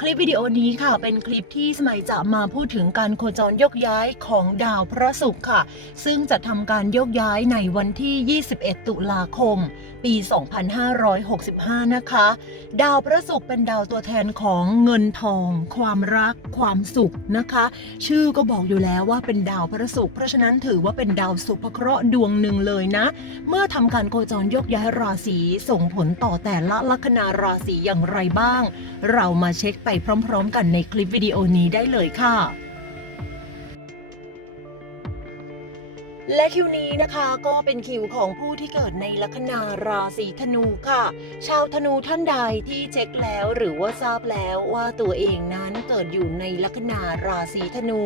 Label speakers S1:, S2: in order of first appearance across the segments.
S1: คลิปวิดีโอนี้ค่ะ เป็นคลิปที่สมัยจะมาพูดถึงการโคจรยกย้ายของดาวพระศุกร์ค่ะ ซึ่งจะทำการยกย้ายในวันที่ 21 ตุลาคม ปี 2565 นะคะ ดาวพระศุกร์เป็นดาวตัวแทนของเงินทอง ความรัก ความสุขนะคะ ชื่อก็บอกอยู่แล้วว่าเป็นดาวพระศุกร์เพราะฉะนั้นถือว่าเป็นดาวสุภเคราะห์ดวงหนึ่งเลยนะ เมื่อทำการโคจรยกย้ายราศีส่งผลต่อแต่ละลัคนาราศีอย่างไรบ้าง เรามาเช็คไปพร้อมๆ กันในคลิปวิดีโอนี้ได้เลยค่ะ และคิวนี้นะคะก็เป็นคิวของผู้ที่เกิดในลัคนาราศีธนูค่ะ ชาวธนูท่านใดที่เช็คแล้วหรือว่าทราบแล้วว่าตัวเองนั้นเกิดอยู่ในลัคนาราศีธนู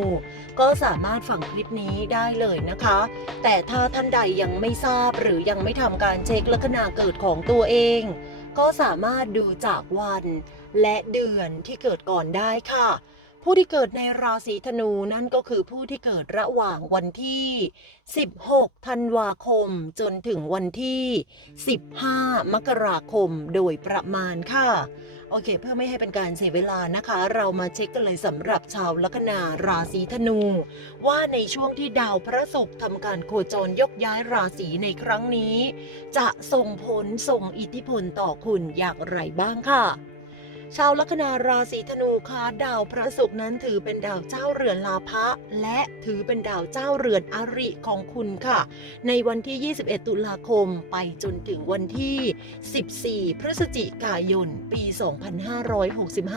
S1: ก็สามารถฟังคลิปนี้ได้เลยนะคะ แต่ถ้าท่านใดยังไม่ทราบหรือยังไม่ทำการเช็คลัคนาเกิดของตัวเอง ก็สามารถดูจากวัน และเดือนที่เกิดก่อนได้ค่ะ ผู้ที่เกิดในราศีธนูนั่นก็คือผู้ที่เกิดระหว่างวันที่ 16 ธันวาคม จนถึงวันที่ 15 มกราคมโดยประมาณค่ะ โอเค เพื่อไม่ให้เป็นการเสียเวลานะคะ เรามาเช็คกันเลยสำหรับชาวลัคนาราศีธนู ว่าในช่วงที่ดาวพระศุกร์ทำการโคจรยกย้ายราศีในครั้งนี้ จะส่งผลส่งอิทธิพลต่อคุณอย่างไรบ้างค่ะ ชาวลัคนาราศีธนูคะดาวพระศุกร์นั้นถือเป็นดาวเจ้าเรือนลาภะและถือเป็นดาวเจ้าเรือนอริของคุณค่ะ ในวันที่ 21 ตุลาคมไปจนถึงวันที่ 14 พฤศจิกายน ปี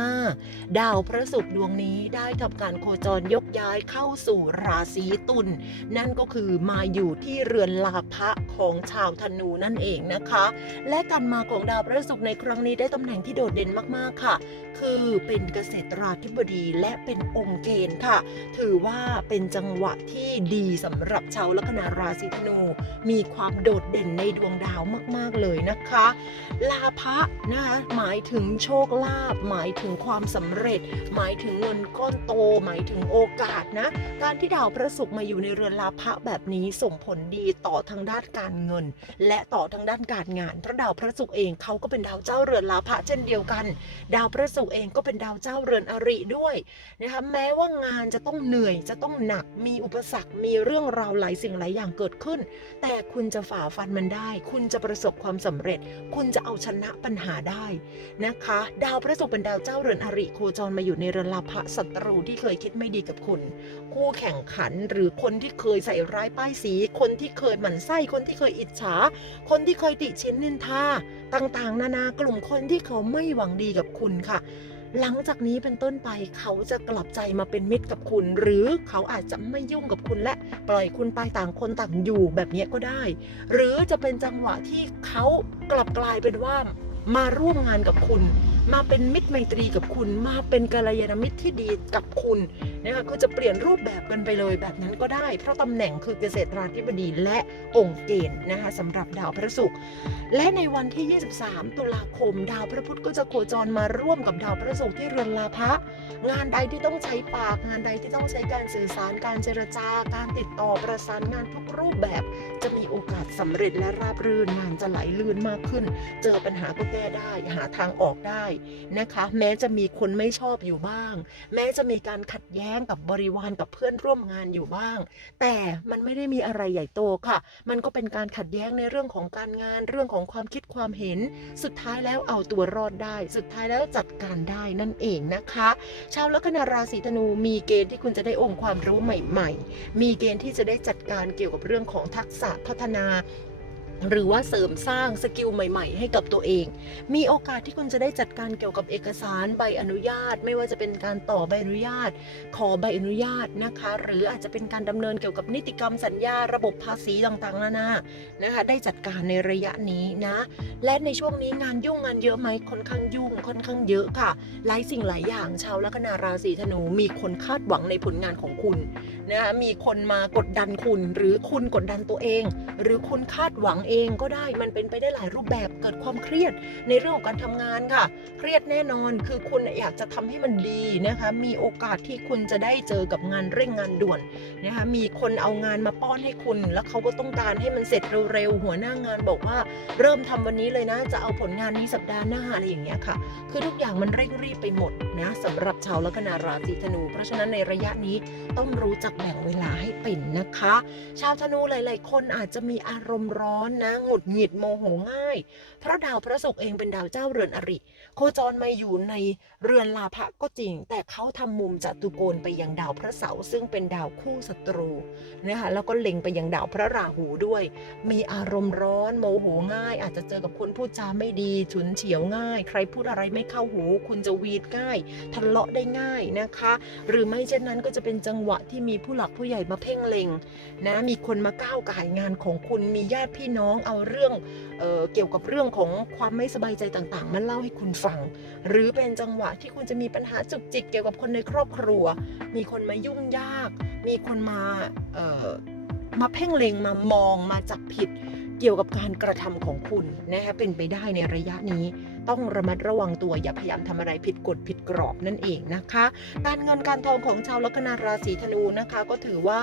S1: 2565 ดาวพระศุกร์ดวงนี้ได้ทำการโคจรยกย้ายเข้าสู่ราศีตุลนั่นก็คือมาอยู่ที่เรือนลาภะของชาวธนูนั่นเองนะคะ และการมาของดาวพระศุกร์ในครั้งนี้ได้ตำแหน่งที่โดดเด่นมากๆค่ะ คือเป็นเกษตราธิบดีและเป็นองค์เกณฑ์ค่ะ ถือว่าเป็นจังหวะที่ดีสำหรับชาวลัคนาราศีธนู มีความโดดเด่นในดวงดาวมาก ๆ เลยนะคะ ลาภะนะคะหมายถึงโชคลาภหมายถึงความสำเร็จ หมายถึงเงินก้อนโต หมายถึงโอกาสนะ การที่ดาวพระศุกร์มาอยู่ในเรือนลาภะแบบนี้ส่งผลดีต่อทางด้านการเงิน และต่อทางด้านการงานเพราะดาวพระศุกร์เองเขาก็เป็นดาวเจ้าเรือนลาภะเช่นเดียวกันดาวพระศุกร์เองก็เป็นดาวเจ้าเรือนอริด้วยนะคะแม้ว่างานจะต้องเหนื่อยจะต้องหนักมีอุปสรรคมีเรื่องราวหลายสิ่งหลายอย่างเกิดขึ้น แต่คุณจะฝ่าฟันมันได้ คุณจะประสบความสำเร็จ คุณจะเอาชนะปัญหาได้นะคะ ดาวพระศุกร์เป็นดาวเจ้าเรือนอริโคจรมาอยู่ในเรือนลาภะศัตรูที่เคยคิดไม่ดีกับคุณ คู่แข่งขันหรือคนที่เคยใส่ร้ายป้ายสี คนที่เคยหมั่นไส้คนที่เคยอิจฉา คนที่เคยติชินนินทาต่างๆ นานากลุ่มคนที่เขาไม่หวังดีกับคุณค่ะ หลังจากนี้เป็นต้นไปเขาจะกลับใจมาเป็นมิตรกับคุณ หรือเขาอาจจะไม่ยุ่งกับคุณและปล่อยคุณไปต่างคนต่างอยู่แบบนี้ก็ได้ หรือจะเป็นจังหวะที่เขากลับกลายเป็นว่ามาร่วมงานกับคุณมาเป็นมิตรไมตรีกับคุณ มาเป็นกัลยาณมิตรที่ดีกับคุณนะคะคือจะเปลี่ยนรูปแบบกันไปเลยแบบนั้นก็ได้ เพราะตำแหน่งคือเกษตราธิบดีและองค์เกณฑ์นะคะสำหรับดาวพระศุกร์และในวันที่ 23 ตุลาคม ดาวพระพุธก็จะโคจรมาร่วมกับดาวพระศุกร์ที่เรือนลาภะงานใดที่ต้องใช้ปากงานใดที่ต้องใช้การสื่อสารการเจรจาการติดต่อประสานงานทุกรูปแบบ จะมีโอกาสสำเร็จและราบรื่นงานจะไหลลื่นมากขึ้น เจอปัญหาก็แก้ได้ หาทางออกได้นะคะ แม้จะมีคนไม่ชอบอยู่บ้าง แม้จะมีการขัดแย้งกับบริวารกับเพื่อนร่วมงานอยู่บ้าง แต่มันไม่ได้มีอะไรใหญ่โตค่ะ มันก็เป็นการขัดแย้งในเรื่องของการงานเรื่องของความคิดความเห็น สุดท้ายแล้วเอาตัวรอดได้ สุดท้ายแล้วจัดการได้นั่นเองนะคะชาวลัคนาราศีธนูมีเกณฑ์ที่คุณจะได้องค์ความรู้ใหม่ ๆ มีเกณฑ์ที่จะได้จัดการเกี่ยวกับเรื่องของทักษะพัฒนา หรือว่าเสริมสร้างสกิลใหม่ๆ ให้กับตัวเอง มีโอกาสที่คุณจะได้จัดการเกี่ยวกับเอกสารใบอนุญาต ไม่ว่าจะเป็นการต่อใบอนุญาต ขอใบอนุญาตนะคะ หรืออาจจะเป็นการดำเนินเกี่ยวกับนิติกรรมสัญญาระบบภาษีต่างๆนานานะคะ ได้จัดการในระยะนี้นะ และในช่วงนี้งานยุ่งงานเยอะไหมค่อนข้างยุ่งค่อนข้างเยอะค่ะหลายสิ่งหลายอย่างชาวลัคนาราศีธนูมีคนคาดหวังในผลงานของคุณนะคะมีคนมากดดันคุณ หรือคุณกดดันตัวเอง หรือคุณคาดหวังเเองก็ได้มันเป็นไปได้หลายรูปแบบเกิดความเครียดในเรื่องของการทำงานค่ะ เครียดแน่นอนคือคุณอยากจะทำให้มันดีนะคะ มีโอกาสที่คุณจะได้เจอกับงานเร่งงานด่วนนะคะมีคนเอางานมาป้อนให้คุณ แล้วเขาก็ต้องการให้มันเสร็จเร็วๆหัวหน้างานบอกว่า เริ่มทำวันนี้เลยนะ จะเอาผลงานนี้สัปดาห์หน้าอะไรอย่างเงี้ยค่ะ คือทุกอย่างมันเร่งรีบไปหมดนะสำหรับชาวลัคนาราศีธนู เพราะฉะนั้นในระยะนี้ต้องรู้จักแบ่งเวลาให้เป็นนะคะ ชาวธนูหลาย ๆ คนอาจจะมีอารมณ์ร้อนนะหงุดหงิดโมโหง่าย เพราะดาวพระศุกร์เองเป็นดาวเจ้าเรือนอริ โคจรมาอยู่ในเรือนลาภะก็จริง แต่เขาทำมุมจัตุโกณไปยังดาวพระเสาร์ซึ่งเป็นดาวคู่ศัตรูนะคะแล้วก็เล็งไปยังดาวพระราหูด้วย มีอารมณ์ร้อนโมโหง่าย อาจจะเจอกับคนพูดจาไม่ดีฉุนเฉียวง่าย ใครพูดอะไรไม่เข้าหู คุณจะวีดง่ายทะเลาะได้ง่ายนะคะ หรือไม่เช่นนั้นก็จะเป็นจังหวะที่มีผู้หลักผู้ใหญ่มาเพ่งเล็งนะมีคนมาก้าวไก่งานของคุณมีญาติพี่น้ององเอาเรื่องเออเกี่ยวกับเรื่องของความไม่สบายใจต่างๆ มาเล่าให้คุณฟัง หรือเป็นจังหวะที่คุณจะมีปัญหาจุกจิกเกี่ยวกับคนในครอบครัว มีคนมายุ่งยาก มีคนมาเออมาเพ่งเล็งมามองมาจับผิดเกี่ยวกับการกระทำของคุณนะคะเป็นไปได้ในระยะนี้ต้องระมัดระวังตัวอย่าพยายามทำอะไรผิดกฎผิดกรอบนั่นเองนะคะ การเงินการทองของชาวลัคนาราศีธนูนะคะ ก็ถือว่า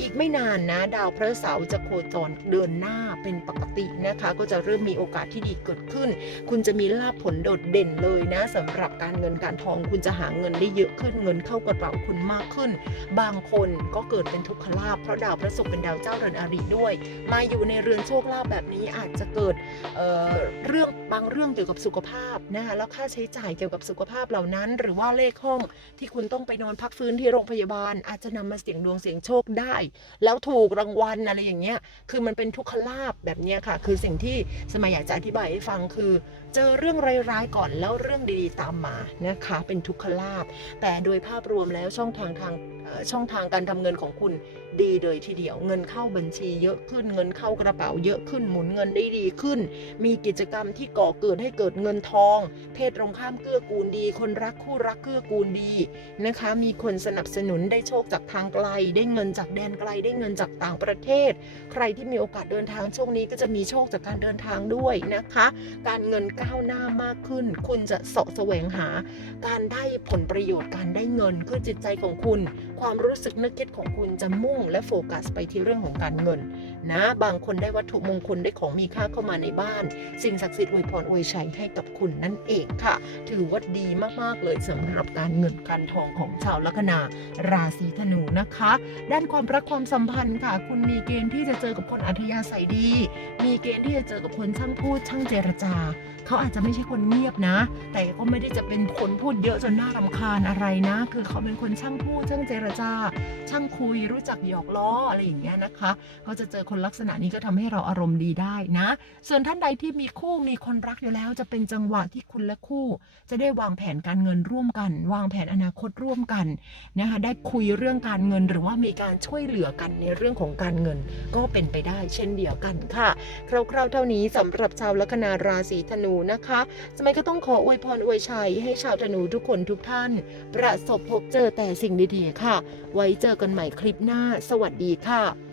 S1: อีกไม่นานนะดาวพระเสาร์จะโคจรเดินหน้าเป็นปกตินะคะ ก็จะเริ่มมีโอกาสที่ดีเกิดขึ้น คุณจะมีลาภผลโดดเด่นเลยนะสำหรับการเงินการทองคุณจะหาเงินได้เยอะขึ้นเงินเข้ากระเป๋าคุณมากขึ้น บางคนก็เกิดเป็นทุกขลาภเพราะดาวพระศุกร์เป็นดาวเจ้าเรือนอริด้วย มาอยู่ในเรือนโชคลาภแบบนี้อาจจะเกิดเเรื่องบางเรื่องเกี่ยวกับสุขภาพนะคะแล้วค่าใช้จ่ายเกี่ยวกับสุขภาพเหล่านั้น หรือว่าเลขห้องที่คุณต้องไปนอนพักฟื้นที่โรงพยาบาล อาจจะนำมาเสี่ยงดวงเสี่ยงโชคได้ แล้วถูกรางวัลอะไรอย่างเงี้ยคือมันเป็นทุกขลาภแบบเนี้ยค่ะ คือสิ่งที่สมัยอยากจะอธิบายให้ฟังคือ เจอเรื่องร้ายๆก่อนแล้วเรื่องดีๆตามมานะคะ เป็นทุกขลาภแต่โดยภาพรวมแล้วช่องทางทางช่องทางการทำเงินของคุณดีเลยทีเดียว เงินเข้าบัญชีเยอะขึ้นเงินเข้ากระเป๋าเยอะขึ้นหมุนเงินได้ดีขึ้น มีกิจกรรมที่ก่อเกิดให้เกิดเงินทอง เพศตรงข้ามเกื้อกูลดี คนรักคู่รักเกื้อกูลดีนะคะ มีคนสนับสนุนได้โชคจากทางไกล ได้เงินจากแดนไกล ได้เงินจากต่างประเทศ ใครที่มีโอกาสเดินทางช่วงนี้ก็จะมีโชคจากการเดินทางด้วยนะคะ การเงินก้าวหน้ามากขึ้น คุณจะเสาะแสวงหา การได้ผลประโยชน์การได้เงินคือจิตใจของคุณ ความรู้สึกนึกคิดของคุณจะมุ่งและโฟกัสไปที่เรื่องของการเงินนะบางคนได้วัตถุมงคลได้ของมีค่าเข้ามาในบ้าน สิ่งศักดิ์สิทธิ์อวยพรอวยชัยให้กับคุณนั่นเองค่ะ ถือว่าดีมากๆเลยสำหรับการเงินการทองของชาวลัคนาราศีธนูนะคะ ด้านความรักความสัมพันธ์ค่ะ คุณมีเกณฑ์ที่จะเจอกับคนอัธยาศัยดี มีเกณฑ์ที่จะเจอกับคนช่างพูดช่างเจรจา เขาอาจจะไม่ใช่คนเงียบนะ แต่ก็ไม่ได้จะเป็นคนพูดเยอะจนน่ารำคาญอะไรนะ คือเขาเป็นคนช่างพูดช่างเจรจา ช่างคุยรู้จักหยอกล้ออะไรอย่างเงี้ยนะคะ ก็จะเจอคนลักษณะนี้ก็ทำให้เราอารมณ์ดีได้นะ ส่วนท่านใดที่มีคู่มีคนรักอยู่แล้ว จะเป็นจังหวะที่คุณและคู่ จะได้วางแผนการเงินร่วมกัน วางแผนอนาคตร่วมกันนะคะได้คุยเรื่องการเงินหรือว่ามีการช่วยเหลือกันในเรื่องของการเงิน ก็เป็นไปได้เช่นเดียวกันค่ะคร่าวๆเท่านี้สำหรับชาวลัคนาราศีธนูนะคะสมัยก็ต้องขออวยพรอวยชัยให้ชาวธนูทุกคนทุกท่าน ประสบพบเจอแต่สิ่งดีๆค่ะ ไว้เจอกันใหม่คลิปหน้า สวัสดีค่ะ